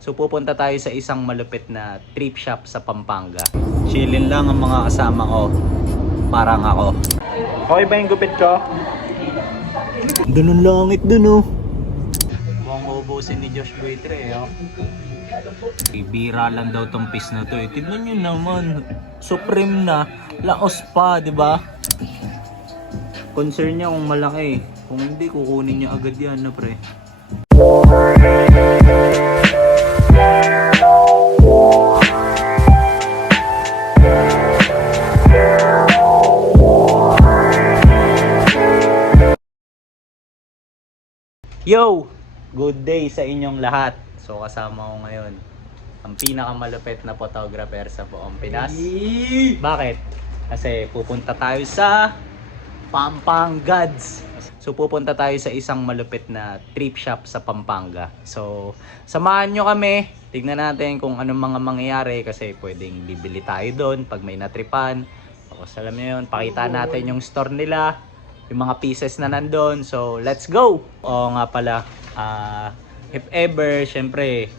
So pupunta tayo sa isang malupit na trip shop sa Pampanga. Chillin lang ang mga kasama ko. Parang ako. Okay ba yung gupit ko? Doon ang langit dun oh. Mukhang ubusin ni Josh Buitre oh. Bira lang daw tong piece na to eh. Tignan nyo naman. Supreme na. Laos pa, di ba? Concern niya kung malaki. Kung hindi, kukunin niya agad yan na pre. Yo! Good day sa inyong lahat. So kasama ko ngayon ang pinakamalupit na photographer sa buong Pinas. Bakit? Kasi pupunta tayo sa Pampangads. So pupunta tayo sa isang malupit na trip shop sa Pampanga. So samahan nyo kami. Tignan natin kung anong mga mangyayari kasi pwedeng bibili tayo doon pag may natripan. Tapos alam nyo yun, pakita natin yung store nila, yung mga pieces na nandun. So let's go! Oo nga pala, if ever, syempre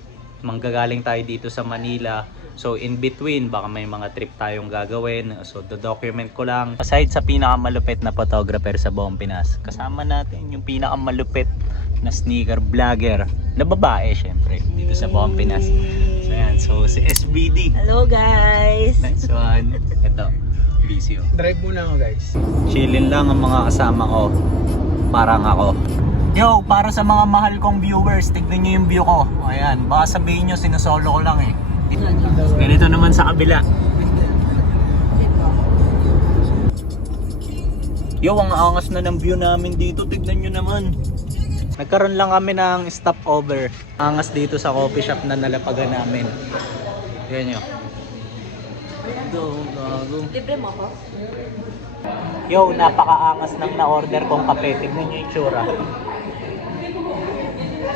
manggagaling tayo dito sa Manila. So in between, baka may mga trip tayong gagawin. So document ko lang. Aside sa pinakamalupit na photographer sa buong Pinas, kasama natin yung pinakamalupit na sneaker vlogger na babae syempre dito sa buong Pinas. So yan, so si SBD. Hello guys! Next one. Ito, busy oh. Drive muna ako guys. Chillin lang ang mga kasama ko. Parang ako. Yo, para sa mga mahal kong viewers, tignan nyo yung view ko. Ayan, baka sabihin nyo sinusolo ko lang eh. Ganito naman sa kabila. Yo, ang angas na ng view namin dito. Tignan nyo naman. Nagkaroon lang kami ng stopover. Angas dito sa coffee shop na nalapagan namin. Tignan nyo. Libre mo ako? Yo, napakaangas ng na-order kong kape. Tignan nyo yung tsura.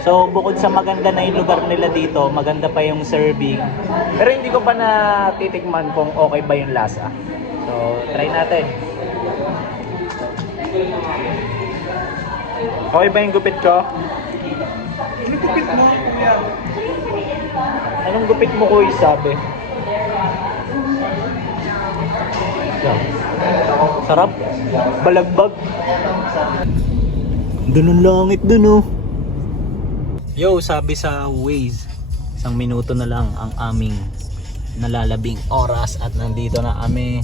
So, bukod sa maganda na yung lugar nila dito, maganda pa yung serving. Pero hindi ko pa natitikman kung okay ba yung lasa. So, try natin. Okay ba yung gupit ko? Ano gupit mo, kuya? Anong gupit mo, kuya, sabi? Sarap. Balagbag. Doon ang langit dun oh. Yo, sabi sa Waze, 1 minuto na lang ang aming nalalabing oras at nandito na kami.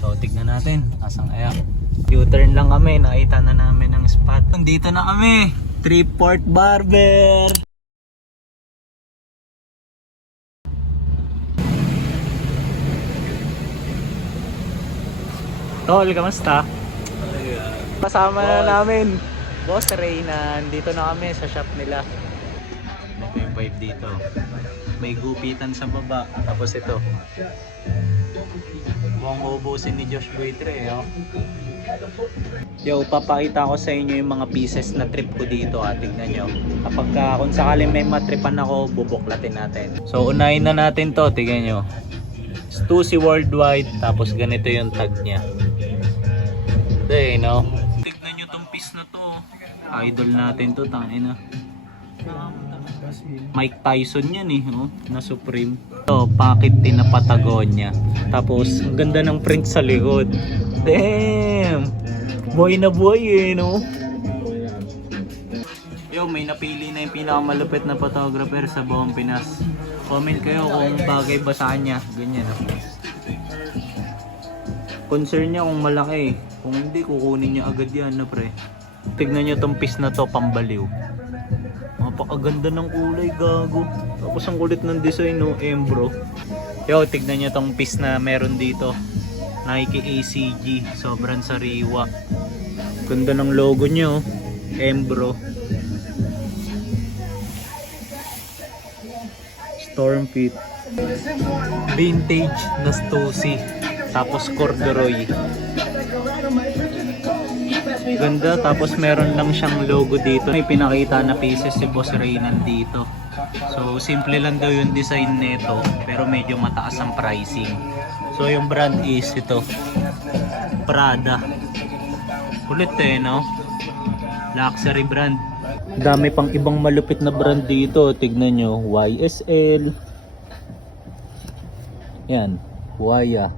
So tignan natin, asang kaya. U-turn lang kami, nakita na namin ang spot. Nandito na kami, Triport Barber. Tol, kamusta? Kasama na namin Boss Ray na dito na kami sa shop nila. Ito yung vibe dito. May gupitan sa baba. Tapos ito. Mukhang ubusin ni Josh Buitre oh. Yo, papakita ko sa inyo yung mga pieces na trip ko dito. Tignan nyo. Kung sakaling may matripan ako, bubuklatin natin. So unahin na natin to. Tignan nyo. Stussy Worldwide. Tapos ganito yung tag nya. There, no? Tignan nyo tong piece na to. Idol natin to, tangina. Mike Tyson yan eh, oh, na Supreme. So, packet din na Patagonia. Tapos, ang ganda ng print sa likod. Damn! Buhay na buhay eh, no? Yo, may napili na yung pinakamalupit na photographer sa buong Pinas. Comment kayo kung bagay ba sa kanya. Ganyan, oh. Concern niya kung malaki. Kung hindi, kukunin niya agad yan na pre. Tignan niyo tong piece na to, pambaliw. Napakaganda ng kulay, gago. Tapos ang kulit ng design, no, Embro. Yo, tignan niyo tong piece na meron dito. Nike ACG, sobrang sariwa. Ganda ng logo niyo, Embro. Stormfit. Vintage na Stussy. Tapos corduroy. Ganda, tapos meron lang siyang logo dito. May pinakita na pieces si Boss Ray nandito. So simple lang daw yung design nito, pero medyo mataas ang pricing. So yung brand is ito, Prada. Kulit eh, no? Luxury brand. Dami pang ibang malupit na brand dito. Tignan nyo, YSL. Yan, Huaya.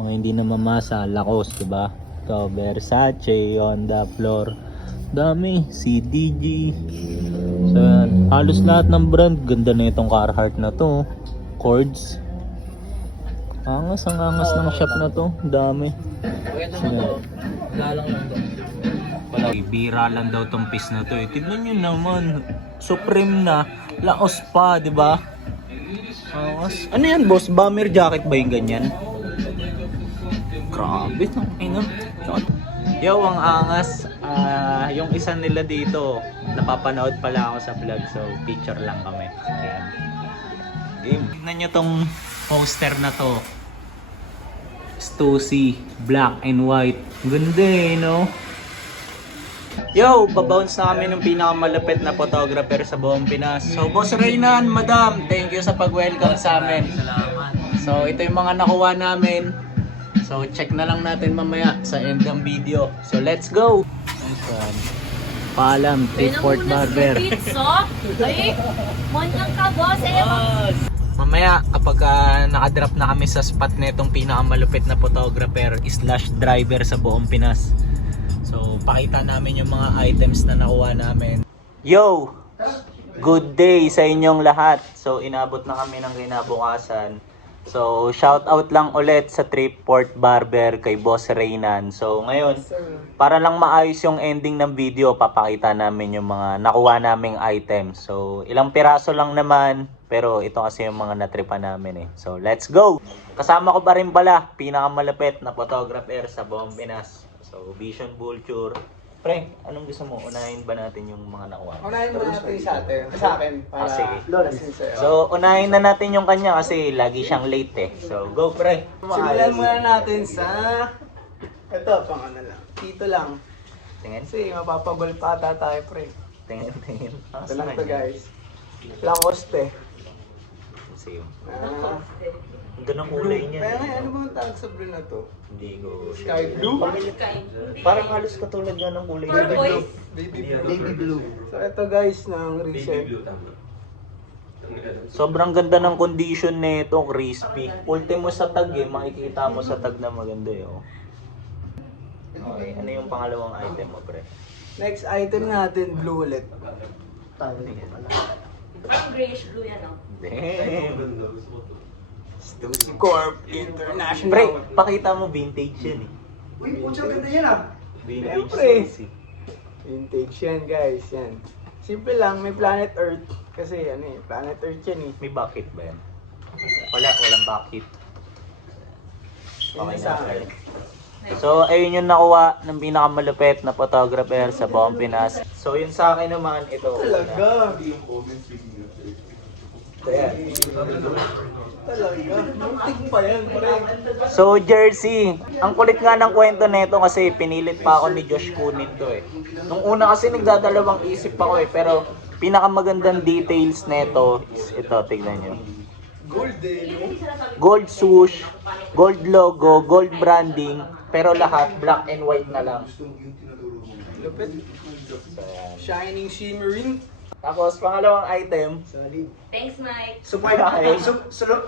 Mga hindi na mamasa, Lacoste, diba? Ito, Versace on the floor. Dami, CDG. So yan, halos lahat ng brand. Ganda na itong Carhartt na to. Cords. Angas, ang angas ng shop na to. Dami. So, yan. Bira lang daw tong piece na to eh. Tignan nyo naman. Supreme na. Laos pa, di ba? Ano yan, boss? Bomber jacket ba yung ganyan? Grabe. Ino. Yo, ang angas. Yung isa nila dito, napapanood pala ako sa vlog. So, picture lang kami. Ayan. Tignan nyo tong poster na to. Stussy. Black and white. Ganda eh, no? Yo, babounce na kami ng pinakamalapit na photographer sa buong Pinas. So, Boss Reynan, Madam, thank you sa pag-welcome sa amin. Salamat. So, ito yung mga nakuha namin. So, check na lang natin mamaya sa end ng video. So, let's go! Paalam, Triport Barber. Ay, monang ka, boss. Mamaya, kapag nakadrop na kami sa spot na itong pinakamalupit na photographer / driver sa buong Pinas. So, pakita namin yung mga items na nakuha namin. Yo! Good day sa inyong lahat. So, inabot na kami ng kinabukasan. So, shout out lang ulit sa Triport Barber kay Boss Reynan. So, ngayon, para lang maayos yung ending ng video, papakita namin yung mga nakuha naming items. So, ilang piraso lang naman, pero ito kasi yung mga natripa namin eh. So, let's go! Kasama ko pa rin pala, pinakamalapit na photographer sa buong Pinas. So, Vision Vulture. Pre, anong gusto mo? Unahin ba natin yung mga nakuha? Unahin mo natin sa akin. Para sige. sa'yo. So, unahin na natin yung kanya kasi lagi siyang late eh. So, go pre. Simulan muna natin sa... Ito, pang ano lang. Dito lang. Tingin. Kasi mapapabal pa ata tayo, pre. Tingin. Ito lang to, guys. Lacoste. Sige. Ah, Ang ganda ng kulay niya. Kaya nga, ano ba ang tawag sa blue na to? Hindi ko. Sky blue? Parang halos katulad nga ng kulay niya. Baby blue. So, ito guys, ng recent. Sobrang ganda ng condition nito, crispy. Ultimo sa tag eh, makikita mo sa tag na maganda eh. Oh. Okay, ano yung pangalawang item mo, pre? Next item natin, blue ulit. Parang grayish blue yan, oh. Damn. Stussy Corp International. Pre, pakita mo vintage yan eh. Uy, pucha, ganda yan ah. Vintage Siyempre. Stussy. Vintage yan guys, yan. Simple lang, may Planet Earth. Kasi ano eh, Planet Earth yan eh. May bucket ba yan? Walang bucket. Yan Okay sa na, akin. So, ayun yung nakuha ng pinakamalupit na photographer sa buong Pinas. So, yun sa akin naman, ito. Talaga. Kaya. Talaga. Muntik pa yan, pre. So, jersey. Ang kulit nga ng kwento nito kasi pinilit pa ako ni Josh kunin to eh. Nung una kasi nagdadalawang isip ako eh. Pero pinakamagandang details nito is ito, tignan nyo. Gold eh, no? Gold swoosh, gold logo, gold branding, pero lahat black and white na lang. Lupit. So, yan. Shining, shimmering. Tapos, pangalawang item, Thanks, Mike.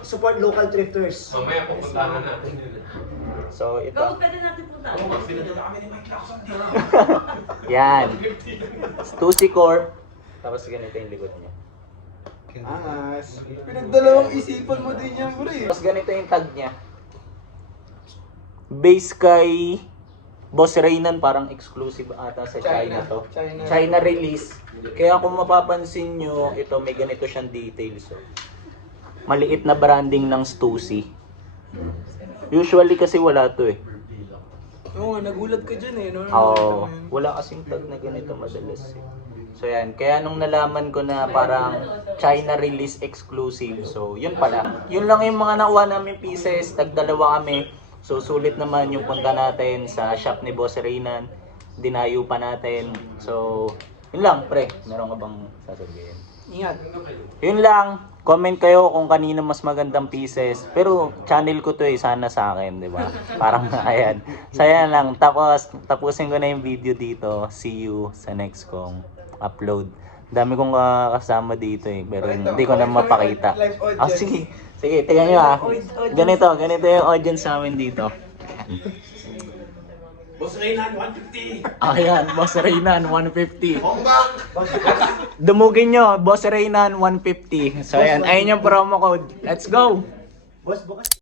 Support local thrifters. Mamaya pupuntahan natin. so ito. Go, pwede natin punta. Yan. Stussy Corp. Tapos ganito yung likod niya. Angas. Pinagdalawang isipan mo din yan, pre. Tapos ganito yung tag niya. Base kay Boss Reynan, parang exclusive ata sa China to. China release. Kaya kung mapapansin nyo, ito may ganito siyang details. So. Maliit na branding ng Stussy. Usually kasi wala to eh. Oo nga, nagulat ka dyan eh. No? Oo, wala kasing tag na ganito madalas eh. So yan, kaya nung nalaman ko na parang China release exclusive, so yun pala. Yun lang yung mga nakuha namin pieces, tagdalawa kami. So sulit naman yung punta natin sa shop ni Boss Reynan. Dinayo pa natin. So, yun lang pre, meron ka bang sasabihin? Ingat. Yun lang, comment kayo kung kanino mas magandang pieces. Pero channel ko to eh, sana sa akin, di ba? Parang ayan. So yan lang, tapos tapusin ko na yung video dito. See you sa next kong upload. Dami kong kasama dito eh, pero Pakita hindi mo. ko na mapakita. Live audience. Sige. Sige, tingnan nyo ganito yung audience namin dito. Boss Reynan, 150. Ayan, Boss Reynan, 150. Dumugin nyo, Boss Reynan, 150. So ayan, ayun yung promo code. Let's go! Boss, bukas.